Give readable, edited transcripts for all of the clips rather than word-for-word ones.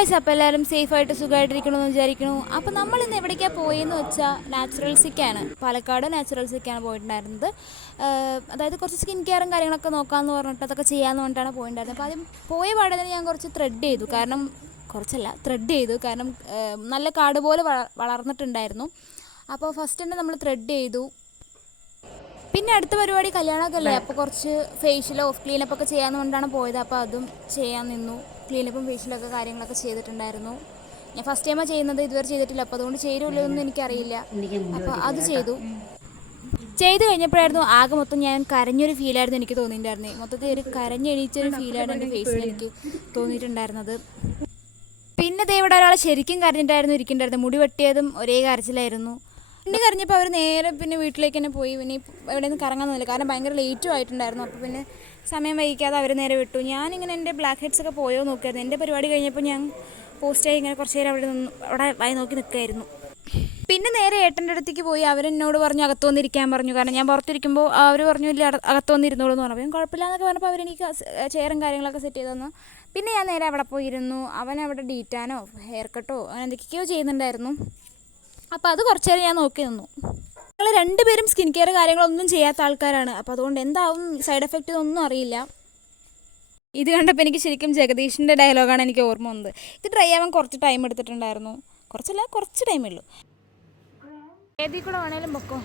Guys, അപ്പോൾ എല്ലാവരും സേഫായിട്ട് സുഖമായിട്ടിരിക്കണമെന്ന് വിചാരിക്കുന്നു. അപ്പോൾ നമ്മളിന്ന് എവിടേക്കാണ് പോയെന്ന് വെച്ചാൽ നാച്ചുറൽസിക്കാണ്, പാലക്കാട് നാച്ചുറൽസിക്കാണ് പോയിട്ടുണ്ടായിരുന്നത്. അതായത് കുറച്ച് സ്കിൻ കെയറും കാര്യങ്ങളൊക്കെ നോക്കാമെന്ന് പറഞ്ഞിട്ട് അതൊക്കെ ചെയ്യാമെന്ന് പറഞ്ഞിട്ടാണ് പോയിട്ടുണ്ടായിരുന്നത്. അപ്പോൾ ആദ്യം പോയ പാടനെ ഞാൻ കുറച്ച് ത്രെഡ് ചെയ്തു, കാരണം നല്ല കാട് പോലെ വളർന്നിട്ടുണ്ടായിരുന്നു. അപ്പോൾ ഫസ്റ്റ് തന്നെ നമ്മൾ ത്രെഡ് ചെയ്തു. പിന്നെ അടുത്ത പരിപാടി കല്യാണമൊക്കെ അല്ലേ, അപ്പോൾ കുറച്ച് ഫേഷ്യലോ ക്ലീനപ്പൊക്കെ ചെയ്യാമെന്ന് കൊണ്ടാണ് പോയത്. അപ്പോൾ അതും ചെയ്യാൻ നിന്നു. ക്ലീനപ്പും ഫേഷ്യലൊക്കെ കാര്യങ്ങളൊക്കെ ചെയ്തിട്ടുണ്ടായിരുന്നു. ഞാൻ ഫസ്റ്റ് ടൈമാണ് ചെയ്യുന്നത്, ഇതുവരെ ചെയ്തിട്ടില്ല. അപ്പോൾ അതുകൊണ്ട് ചേരുമല്ലോ എന്നൊന്നും എനിക്കറിയില്ല. അപ്പോൾ അത് ചെയ്ത് കഴിഞ്ഞപ്പോഴായിരുന്നു ആകെ മൊത്തം ഞാൻ കരഞ്ഞൊരു ഫീലായിരുന്നു എനിക്ക് തോന്നിയിട്ടുണ്ടായിരുന്നത്. മൊത്തത്തിൽ ഒരു കരഞ്ഞെണീച്ചൊരു ഫീലാണ് എൻ്റെ ഫേസിൽ എനിക്ക് തോന്നിയിട്ടുണ്ടായിരുന്നത്. പിന്നെ ഇവിടെ ഒരാൾ ശരിക്കും കരഞ്ഞിട്ടായിരുന്നു ഇരിക്കുന്നുണ്ടായിരുന്നത്. മുടി വെട്ടിയതും ഒരേ കരച്ചിലായിരുന്നു. പിന്നെ കരഞ്ഞപ്പോൾ അവർ നേരെ പിന്നെ വീട്ടിലേക്ക് തന്നെ പോയി. പിന്നെ എവിടെ നിന്ന് കറങ്ങാൻ നിന്നില്ല, കാരണം ഭയങ്കര ലേറ്റും ആയിട്ടുണ്ടായിരുന്നു. അപ്പോൾ പിന്നെ സമയം വൈകിക്കാതെ അവർ നേരെ വിട്ടു. ഞാനിങ്ങനെ എൻ്റെ ബ്ലാക്ക് ഹെഡ്സൊക്കെ പോയോ നോക്കിയായിരുന്നു. എൻ്റെ പരിപാടി കഴിഞ്ഞപ്പോൾ ഞാൻ പോസ്റ്റായി ഇങ്ങനെ കുറച്ച് നേരം അവിടെ വായി നോക്കി നിൽക്കുമായിരുന്നു. പിന്നെ നേരെ ഏട്ടൻ്റെ അടുത്തേക്ക് പോയി. അവരെന്നോട് പറഞ്ഞു അകത്ത് വന്നിരിക്കാൻ പറഞ്ഞു, കാരണം ഞാൻ പുറത്തിരിക്കുമ്പോൾ അവർ പറഞ്ഞു ഇല്ല അകത്ത് വന്നിരുന്നോളൂ എന്ന് പറഞ്ഞു. ഞാൻ കുഴപ്പമില്ല എന്നൊക്കെ പറഞ്ഞപ്പോൾ അവരെനിക്ക് ചെയറും കാര്യങ്ങളൊക്കെ സെറ്റ് ചെയ്ത് തന്നു. പിന്നെ ഞാൻ നേരെ അവിടെ പോയിരുന്നു. അവൻ അവിടെ ഡീറ്റാനോ ഹെയർ കട്ടോ അങ്ങനെ എന്തൊക്കെയോ ചെയ്യുന്നുണ്ടായിരുന്നു. അപ്പോൾ അത് കുറച്ച് നേരം ഞാൻ നോക്കി നിന്നു. ഞങ്ങൾ രണ്ടുപേരും സ്കിൻ കെയർ കാര്യങ്ങളൊന്നും ചെയ്യാത്ത ആൾക്കാരാണ്. അപ്പോൾ അതുകൊണ്ട് എന്താവും സൈഡ് എഫക്റ്റ് ഒന്നും അറിയില്ല. ഇത് കണ്ടപ്പോൾ എനിക്ക് ശരിക്കും ജഗദീഷിൻ്റെ ഡയലോഗാണ് എനിക്ക് ഓർമ്മ വന്നത്. ഇത് ട്രൈ ആവാൻ കുറച്ച് ടൈം എടുത്തിട്ടുണ്ടായിരുന്നു. കുറച്ച് ടൈമേ ഉള്ളൂ. ഏതിൽ കൂടെ വേണേലും പൊക്കോ.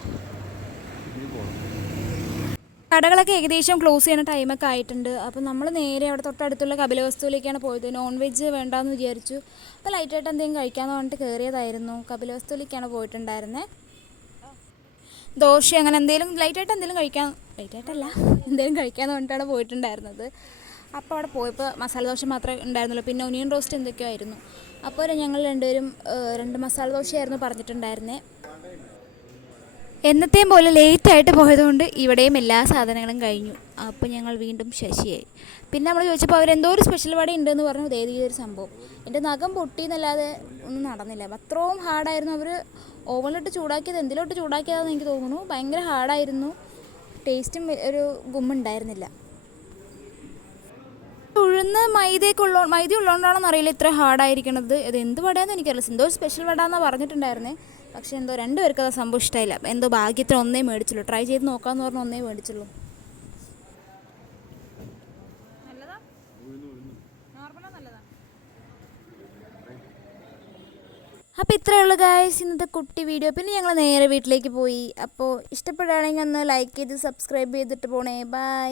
കടകളൊക്കെ ഏകദേശം ക്ലോസ് ചെയ്യുന്ന ടൈമൊക്കെ ആയിട്ടുണ്ട്. അപ്പോൾ നമ്മൾ നേരെ അവിടെ തൊട്ടടുത്തുള്ള കപിലവസ്തുവിലേക്കാണ് പോയത്. നോൺ വെജ് വേണ്ടാന്ന് വിചാരിച്ചു. അപ്പോൾ ലൈറ്റായിട്ട് എന്തെങ്കിലും കഴിക്കാമെന്ന് പറഞ്ഞിട്ട് കയറിയതായിരുന്നു. കപിലവസ്തുവിലേക്കാണ് പോയിട്ടുണ്ടായിരുന്നത്. ദോശ അങ്ങനെ എന്തെങ്കിലും ലൈറ്റായിട്ടെന്തെങ്കിലും കഴിക്കാമെന്ന് പറഞ്ഞിട്ടാണ് പോയിട്ടുണ്ടായിരുന്നത്. അപ്പോൾ അവിടെ പോയപ്പോൾ മസാല ദോശ മാത്രമേ ഉണ്ടായിരുന്നുള്ളൂ. പിന്നെ ഒനിയൻ റോസ്റ്റ് എന്തൊക്കെയോ ആയിരുന്നു. അപ്പോൾ ഞങ്ങൾ രണ്ടുപേരും 2 മസാല ദോശയായിരുന്നു പറഞ്ഞിട്ടുണ്ടായിരുന്നത്. എന്നത്തെയും പോലെ ലേറ്റായിട്ട് പോയതുകൊണ്ട് ഇവിടെയും എല്ലാ സാധനങ്ങളും കഴിഞ്ഞു. അപ്പോൾ ഞങ്ങൾ വീണ്ടും ശശിയായി. പിന്നെ നമ്മൾ ചോദിച്ചപ്പോൾ അവരെന്തോ ഒരു സ്പെഷ്യൽ വട ഉണ്ടെന്ന് പറഞ്ഞു. ഒരു സംഭവം എൻ്റെ നഖം പൊട്ടിയെന്നല്ലാതെ ഒന്നും നടന്നില്ല. അത്രയും ഹാർഡായിരുന്നു. അവർ ഓവനിലിട്ട് ചൂടാക്കിയത് എന്തിലോട്ട് ചൂടാക്കിയതാണെന്ന് എനിക്ക് തോന്നുന്നു. ഭയങ്കര ഹാർഡായിരുന്നു. ടേസ്റ്റും ഒരു ഗുമ്മുണ്ടായിരുന്നില്ല. ഉഴുന്ന് മൈദ ഉള്ളതുകൊണ്ടാണെന്ന് അറിയില്ല ഇത്ര ഹാർഡായിരിക്കണത്. ഇത് എന്ത് വടയാണെന്ന് എനിക്കറിയില്ല. എന്തോ സ്പെഷ്യൽ വട എന്നാണ് പറഞ്ഞിട്ടുണ്ടായിരുന്നത്. പക്ഷേ എന്തോ 2 പേർക്ക് അത് സംഭവം ഇഷ്ടമായില്ല. എന്തോ ഭാഗ്യത്തിന് ഒന്നേ മേടിച്ചുള്ളൂ. ട്രൈ ചെയ്ത് നോക്കാമെന്ന് പറഞ്ഞാൽ ഒന്നേ മേടിച്ചുള്ളൂ. അപ്പോൾ ഇത്രയേ ഉള്ളൂ ഗായ്സ് ഇന്നത്തെ കുട്ടി വീഡിയോ. പിന്നെ ഞങ്ങൾ നേരെ വീട്ടിലേക്ക് പോയി. അപ്പോൾ ഇഷ്ടപ്പെടുകയാണെങ്കിൽ ഒന്ന് ലൈക്ക് ചെയ്ത് സബ്സ്ക്രൈബ് ചെയ്തിട്ട് പോണേ. ബൈ.